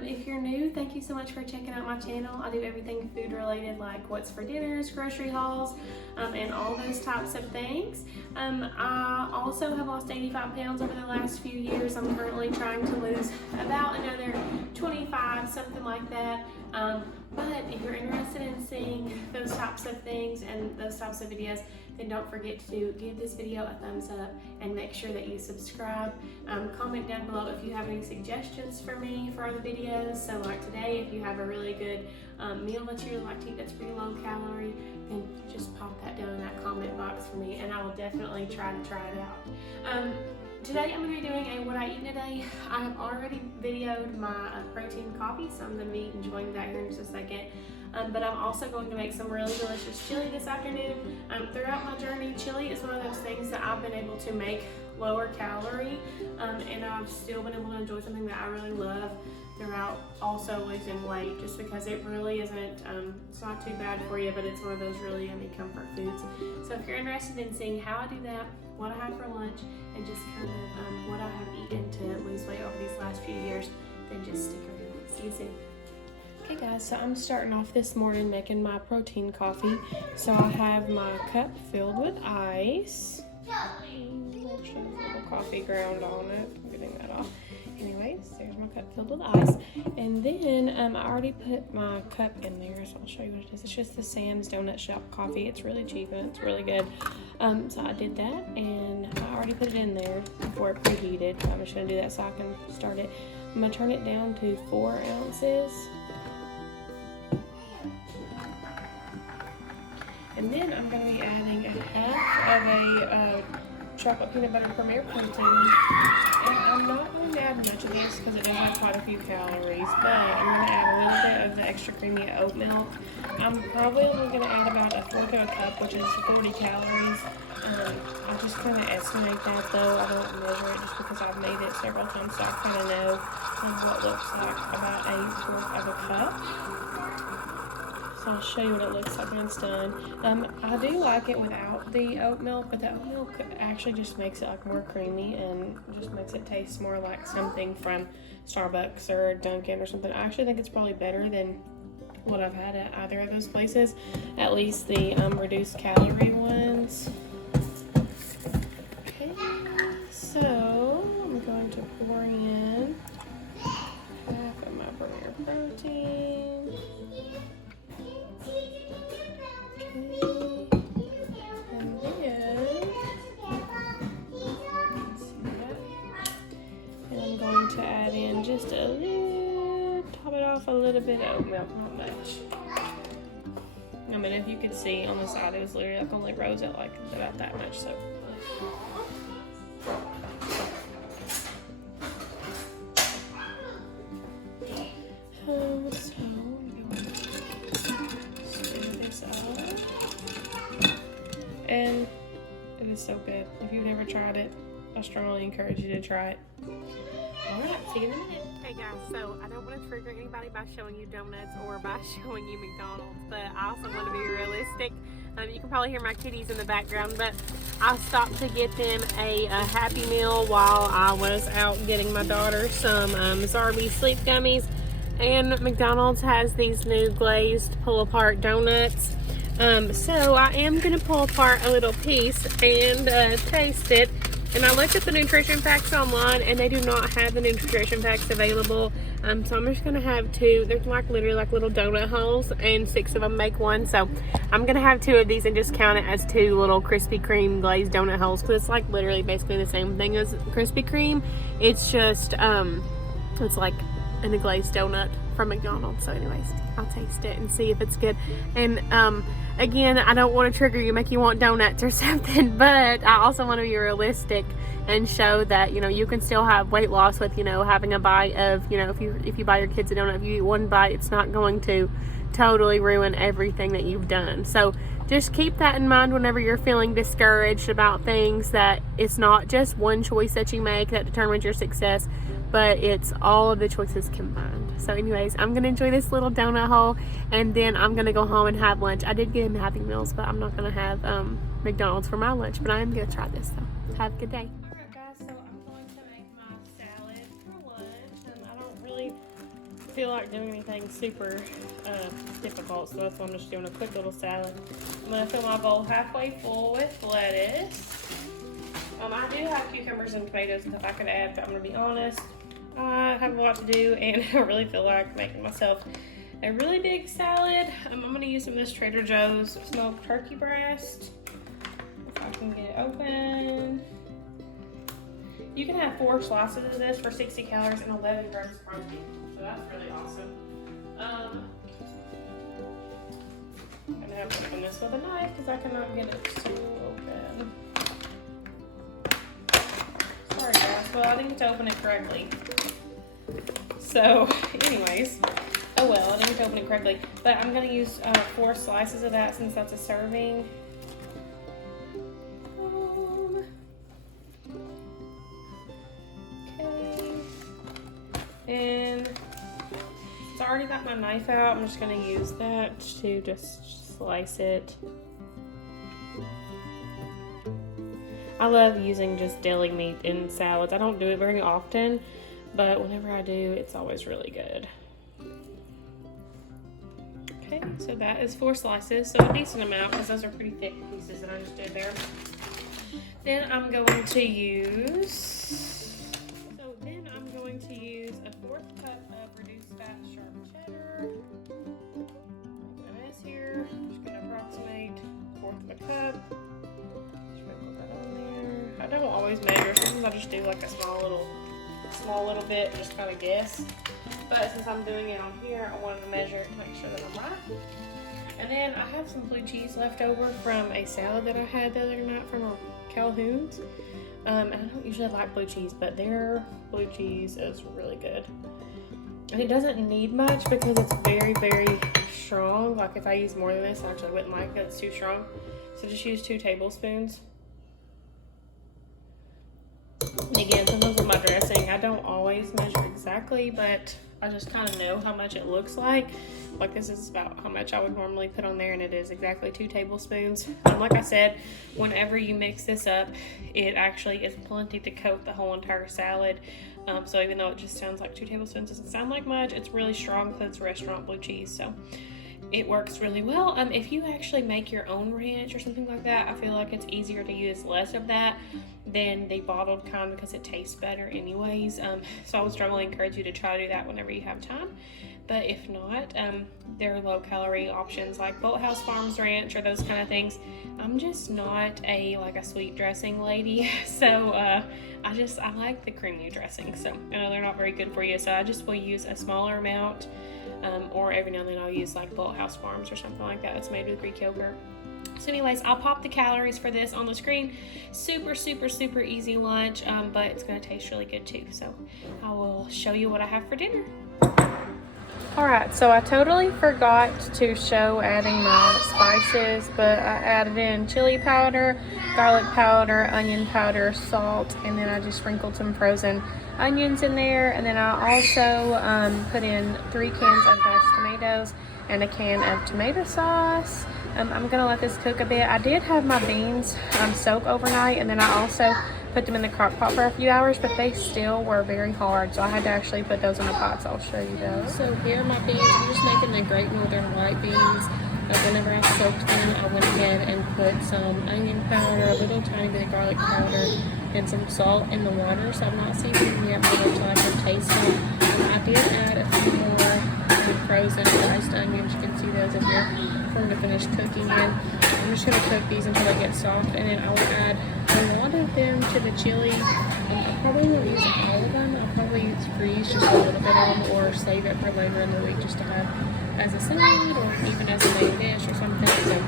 If you're new, thank you so much for checking out my channel. I do everything food related, like what's for dinners, grocery hauls, and all those types of things. I also have lost 85 pounds over the last few years. I'm currently trying to lose about another 25, something like that. But if you're interested in seeing those types of things and those types of videos, then don't forget to give this video a thumbs up and make sure that you subscribe. Comment down below if you have any suggestions for me for other videos. So like today, if you have a really good meal that you would like to eat that's pretty low calorie, then just pop that down in that comment box for me and I will definitely try it out. Today I'm going to be doing a what I eat in a day. I have already videoed my protein coffee, so I'm going to be enjoying that here in just a second. But I'm also going to make some really delicious chili this afternoon. Throughout my journey, chili is one of those things that I've been able to make lower calorie, and I've still been able to enjoy something that I really love throughout also losing weight, just because it really isn't, it's not too bad for you, but it's one of those really yummy comfort foods. So if you're interested in seeing how I do that, what I have for lunch, and just kind of what I have eaten to lose weight over these last few years, then just stick around. See you soon. Okay guys, so I'm starting off this morning making my protein coffee. So I have my cup filled with ice. Little coffee ground on it. I'm getting that off. Anyways, there's my cup filled with ice. And then I already put my cup in there, so I'll show you what it is. It's just the Sam's Donut Shop coffee. It's really cheap and it's really good. So I did that and I already put it in there before it preheated. I'm just gonna do that so I can start it. I'm gonna turn it down to 4 ounces. And then I'm going to be adding a half of a chocolate peanut butter premier protein. And I'm not going to add much of this because it does have quite a few calories, but I'm going to add a little bit of the extra creamy oat milk. I'm probably only going to add about 1/4 of a cup, which is 40 calories. I just kind of estimate that though. I don't measure it just because I've made it several times, so I kind of know what looks like about 1/4 of a cup. So I'll show you what it looks like when it's done. I do like it without the oat milk, but the oat milk actually just makes it like more creamy and just makes it taste more like something from Starbucks or Dunkin' or something. I actually think it's probably better than what I've had at either of those places, at least the reduced calorie ones. Okay, so I'm going to pour in half of my Premier protein. Just a little, top it off a little bit of oat milk, not much. I mean, if you could see on the side, it was literally like only rose at like about that much. So. So I'm going to stir this up, and it is so good. If you've never tried it, I strongly encourage you to try it. Alright, see you in a minute. Hey guys, so I don't want to trigger anybody by showing you donuts or by showing you McDonald's, but I also want to be realistic. You can probably hear my kitties in the background, but I stopped to get them a Happy Meal while I was out getting my daughter some Zarby sleep gummies. And McDonald's has these new glazed pull-apart donuts. So I am going to pull apart a little piece and taste it. And I looked at the nutrition facts online, and they do not have the nutrition facts available. So I'm just going to have 2. They're like literally like little donut holes, and 6 of them make one. So I'm going to have 2 of these and just count it as 2 little Krispy Kreme glazed donut holes, because it's like literally basically the same thing as Krispy Kreme. It's just, it's like in a glazed donut from McDonald's. So anyways, I'll taste it and see if it's good. And again, I don't want to trigger you, make you want donuts or something, but I also want to be realistic and show that, you know, you can still have weight loss with, you know, having a bite of, you know, if you buy your kids a donut, if you eat one bite, it's not going to totally ruin everything that you've done. So just keep that in mind whenever you're feeling discouraged about things, that it's not just one choice that you make that determines your success, but it's all of the choices combined. So anyways, I'm gonna enjoy this little donut haul, and then I'm gonna go home and have lunch. I did get him Happy Meals, but I'm not gonna have McDonald's for my lunch, but I am gonna try this. So have a good day. Alright guys, so I'm going to make my salad for lunch. I don't really feel like doing anything super difficult, so that's why I'm just doing a quick little salad. I'm going to fill my bowl halfway full with lettuce. I do have cucumbers and tomatoes and stuff I could add, but I'm going to be honest, I have a lot to do and I really feel like making myself a really big salad. I'm going to use some of this Trader Joe's smoked turkey breast. If I can get it open. You can have 4 slices of this for 60 calories and 11 grams of protein. So that's really awesome. I'm going to have to open this with a knife because I cannot get it to open. Sorry guys, well I didn't get to open it correctly. So anyways, oh well, I didn't get to open it correctly. But I'm going to use 4 slices of that since that's a serving. And so I already got my knife out. I'm just going to use that to just slice it. I love using just deli meat in salads. I don't do it very often, but whenever I do, it's always really good. Okay, so that is 4 slices, so a decent amount because those are pretty thick pieces that I just did there. Then I'm going to use a 4th cup of reduced fat sharp cheddar. Make a mess here. I'm just going to approximate 1/4 of a cup. Sprinkle that on there. I don't always measure. Sometimes I just do like a small little bit, just kind of guess. But since I'm doing it on here, I wanted to measure it to make sure that I'm right. And then I have some blue cheese left over from a salad that I had the other night from Calhoun's. And I don't usually like blue cheese, but their blue cheese is really good. And it doesn't need much because it's very, very strong. Like if I use more than this, I actually wouldn't like it. It's too strong. So just use 2 tablespoons. And again, sometimes with my dressing, I don't always measure exactly, but I just kind of know how much it looks like. Like this is about how much I would normally put on there, and it is exactly 2 tablespoons. Like I said, whenever you mix this up, it actually is plenty to coat the whole entire salad. So even though it just sounds like 2 tablespoons, doesn't sound like much, it's really strong because it's restaurant blue cheese. So it works really well. If you actually make your own ranch or something like that, I feel like it's easier to use less of that than the bottled kind because it tastes better anyways. So I would strongly encourage you to try to do that whenever you have time. But if not, there are low calorie options like Bolthouse Farms Ranch or those kind of things. I'm just not a sweet dressing lady, so I like the creamy dressing. So I know they're not very good for you, so I just will use a smaller amount, or every now and then I'll use like Bolthouse Farms or something like that. It's made with Greek yogurt. So anyways, I'll pop the calories for this on the screen. Super, super, super easy lunch, but it's gonna taste really good too. So I will show you what I have for dinner. Alright, so I totally forgot to show adding my spices, but I added in chili powder, garlic powder, onion powder, salt, and then I just sprinkled some frozen onions in there. And then I also put in 3 cans of diced tomatoes and a can of tomato sauce. I'm going to let this cook a bit. I did have my beans soak overnight, and then I also put them in the crock pot for a few hours, but they still were very hard, so I had to actually put those in a pot, so I'll show you those. So here are my beans. I'm just making the Great Northern white beans. Whenever I soaked them, I went ahead and put some onion powder, a little tiny bit of garlic powder, and some salt in the water, so I'm not seasoning yet until I can taste them. I did add a few more frozen diced onions. You can see those in here for them to finish cooking in. I'm just going to cook these until they get soft, and then I will add a lot of them to the chili. I probably won't use all of them. I'll probably freeze just a little bit of them or save it for later in the week just to have as a salad or even as a main dish or something. So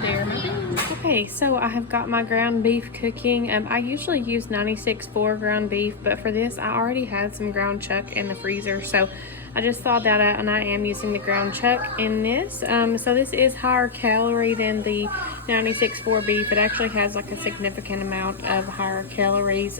there my beans. Okay, so I have got my ground beef cooking. I usually use 96.4 ground beef, but for this I already had some ground chuck in the freezer, so I just thawed that out, and I am using the ground chuck in this. So this is higher calorie than the 96.4 beef. It actually has like a significant amount of higher calories.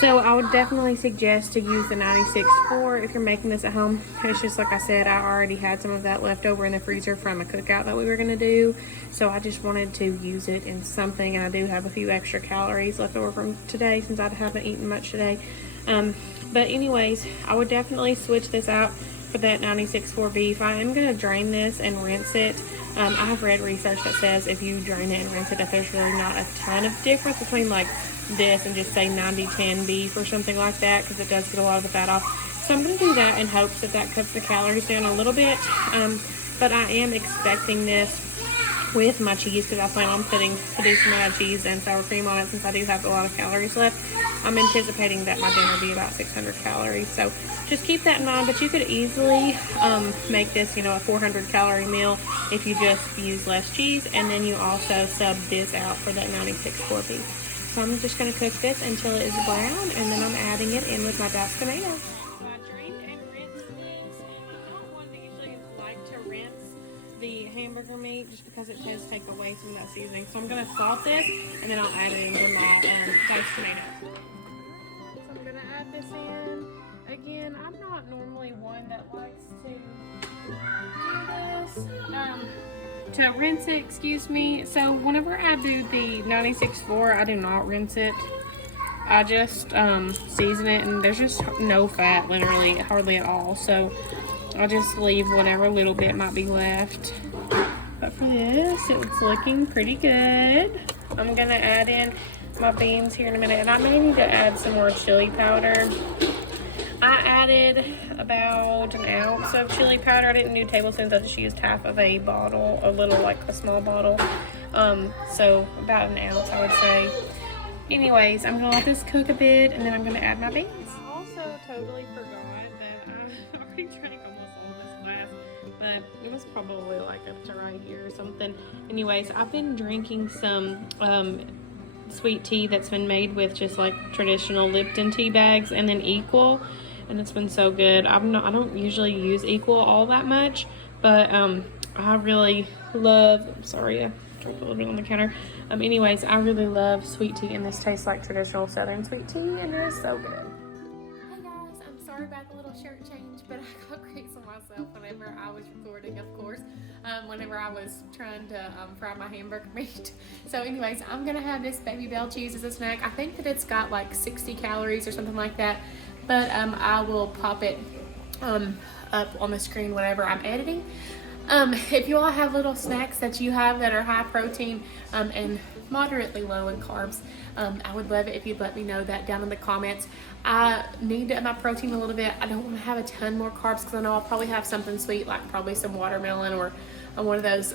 So I would definitely suggest to use the 96.4 if you're making this at home. It's just like I said, I already had some of that left over in the freezer from a cookout that we were going to do. So I just wanted to use it in something, and I do have a few extra calories left over from today since I haven't eaten much today. But anyways, I would definitely switch this out for that 96.4 beef. I am going to drain this and rinse it. I have read research that says if you drain it and rinse it, that there's really not a ton of difference between like this and just say 90-10 beef or something like that, because it does get a lot of the fat off. So I'm going to do that in hopes that that cuts the calories down a little bit. But I am expecting this with my cheese, because I plan on putting a decent amount of cheese and sour cream on it since I do have a lot of calories left. I'm anticipating that my dinner will be about 600 calories. So just keep that in mind, but you could easily make this, a 400 calorie meal if you just use less cheese, and then you also sub this out for that 96.4 beef. So I'm just going to cook this until it is brown, and then I'm adding it in with my diced tomatoes. So I drained and rinsed these, and I'm not one that usually like to rinse the hamburger meat just because it does take away some of that seasoning. So I'm going to salt this, and then I'll add it into my diced tomatoes. So I'm going to add this in. Again, I'm not normally one that likes to do this. To rinse it, excuse me. So whenever I do the 96.4, I do not rinse it. I just season it, and there's just no fat, literally, hardly at all. So I'll just leave whatever little bit might be left. But for this, it's looking pretty good. I'm gonna add in my beans here in a minute, and I may need to add some more chili powder. I added about an ounce of chili powder. I didn't do tablespoons. I just used half of a bottle, a small bottle. So about an ounce, I would say. Anyways, I'm gonna let this cook a bit, and then I'm gonna add my beans. I also totally forgot that I already drank almost all this glass, but it was probably like up to right here or something. Anyways, I've been drinking some sweet tea that's been made with just like traditional Lipton tea bags and then Equal. And it's been so good. I don't usually use Equal all that much, but I really love, I'm sorry, I dropped a little bit on the counter. Anyways, I really love sweet tea, and this tastes like traditional Southern sweet tea, and it is so good. Hey guys, I'm sorry about the little shirt change, but I got grace on myself whenever I was recording, of course, whenever I was trying to fry my hamburger meat. So anyways, I'm gonna have this Baby Bell cheese as a snack. I think that it's got like 60 calories or something like that. But I will pop it up on the screen whenever I'm editing. If you all have little snacks that you have that are high protein and moderately low in carbs, I would love it if you'd let me know that down in the comments. I need to up my protein a little bit. I don't want to have a ton more carbs because I know I'll probably have something sweet, like probably some watermelon or one of those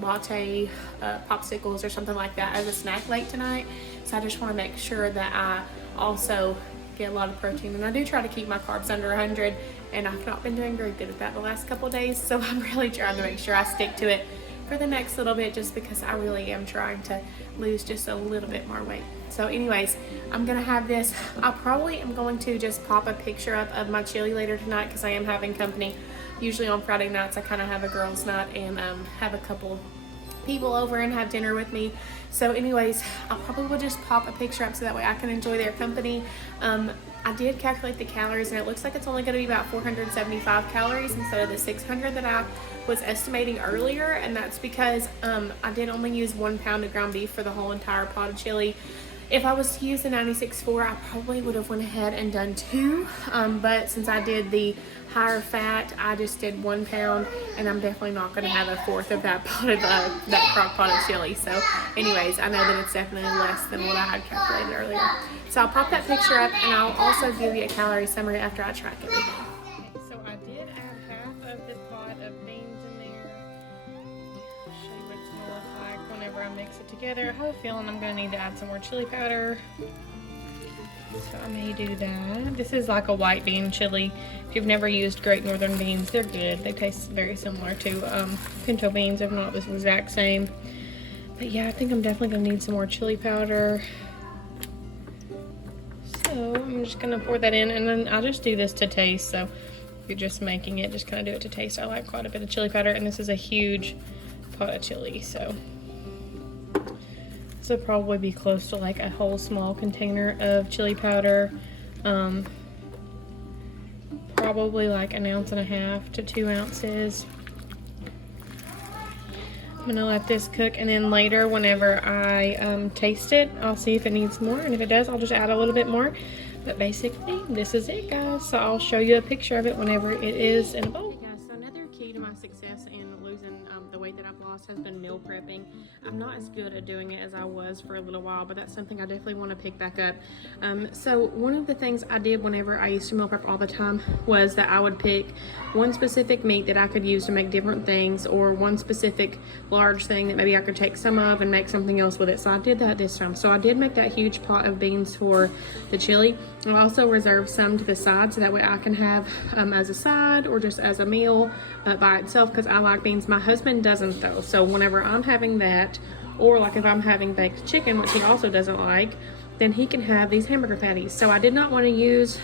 latte popsicles or something like that as a snack late tonight. So I just want to make sure that I also get a lot of protein, and I do try to keep my carbs under 100, and I've not been doing very good at that the last couple of days, so I'm really trying to make sure I stick to it for the next little bit, just because I really am trying to lose just a little bit more weight. So anyways, I'm gonna have this. I probably am going to just pop a picture up of my chili later tonight because I am having company. Usually on Friday nights I kind of have a girls night and have a couple people over and have dinner with me. So anyways, I probably will just pop a picture up so that way I can enjoy their company. I did calculate the calories, and it looks like it's only going to be about 475 calories instead of the 600 that I was estimating earlier, and that's because I did only use 1 pound of ground beef for the whole entire pot of chili. If I was to use the 96.4, I probably would have went ahead and done 2, but since I did the higher fat, I just did 1 pound, and I'm definitely not going to have a fourth of that pot of that crock pot of chili. So anyways, I know that it's definitely less than what I had calculated earlier. So I'll pop that picture up, and I'll also give you a calorie summary after I track everything. So I did add half of this pot of beans in there. I'll show you what it's going to look like whenever I mix it together. I have a feeling I'm going to need to add some more chili powder. So I may do that. This is like a white bean chili. If you've never used Great Northern beans, they're good. They taste very similar to pinto beans, if not the exact same. But yeah, I think I'm definitely gonna need some more chili powder. So I'm just gonna pour that in, and then I'll just do this to taste. So if you're just making it, just kind of do it to taste. I like quite a bit of chili powder, and this is a huge pot of chili. So will probably be close to like a whole small container of chili powder. Probably like 1.5 ounces to 2 ounces. I'm gonna let this cook, and then later whenever I taste it, I'll see if it needs more, and if it does, I'll just add a little bit more. But basically, this is it, guys. So I'll show you a picture of it whenever it is in a bowl. Hey guys, so another key to my success in losing the weight that I've lost has been meal prepping. I'm not as good at doing it as I was for a little while, but that's something I definitely want to pick back up. So one of the things I did whenever I used to meal prep all the time was that I would pick one specific meat that I could use to make different things, or one specific large thing that maybe I could take some of and make something else with it. So I did that this time. So I did make that huge pot of beans for the chili. I also reserved some to the side so that way I can have as a side or just as a meal by itself, because I like beans. My husband doesn't though. So whenever I'm having that, or like if I'm having baked chicken, which he also doesn't like, then he can have these hamburger patties. So I did not want to use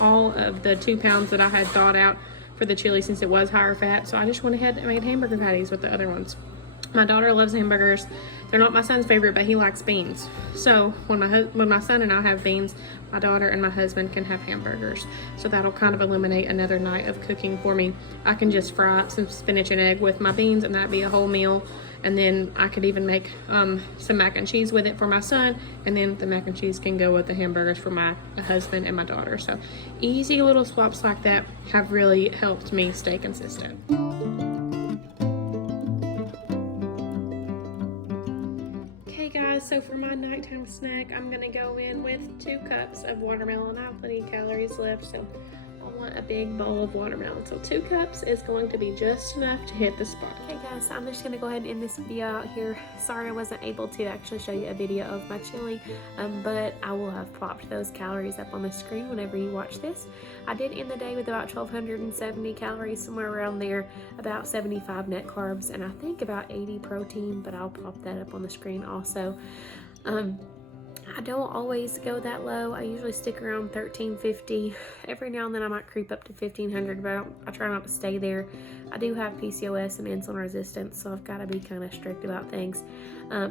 all of the 2 pounds that I had thawed out for the chili since it was higher fat. So I just went ahead and made hamburger patties with the other ones. My daughter loves hamburgers. They're not my son's favorite, but he likes beans. So when my son and I have beans, my daughter and my husband can have hamburgers. So that'll kind of eliminate another night of cooking for me. I can just fry up some spinach and egg with my beans, and that'd be a whole meal. And then I could even make some mac and cheese with it for my son, and then the mac and cheese can go with the hamburgers for my husband and my daughter. So easy little swaps like that have really helped me stay consistent. Okay guys, so for my nighttime snack, I'm gonna go in with 2 cups of watermelon. I have plenty of calories left, so I want a big bowl of watermelon. So 2 cups is going to be just enough to hit the spot. Okay guys, so I'm just gonna go ahead and end this video out here. Sorry I wasn't able to actually show you a video of my chili, but I will have popped those calories up on the screen whenever you watch this. I did end the day with about 1,270 calories, somewhere around there, about 75 net carbs, and I think about 80 protein, but I'll pop that up on the screen also. I don't always go that low. I usually stick around 1,350. Every now and then I might creep up to 1,500, but I try not to stay there. I do have PCOS and insulin resistance, so I've got to be kind of strict about things,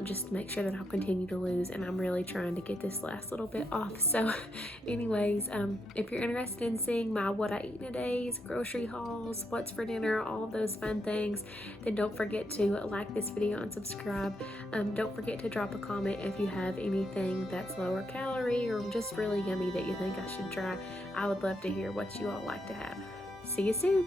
just to make sure that I'll continue to lose, and I'm really trying to get this last little bit off. So anyways, if you're interested in seeing my what I eat in a days, grocery hauls, what's for dinner, all of those fun things, then don't forget to like this video and subscribe. Don't forget to drop a comment if you have anything that's lower calorie or just really yummy that you think I should try. I would love to hear what you all like to have. See you soon.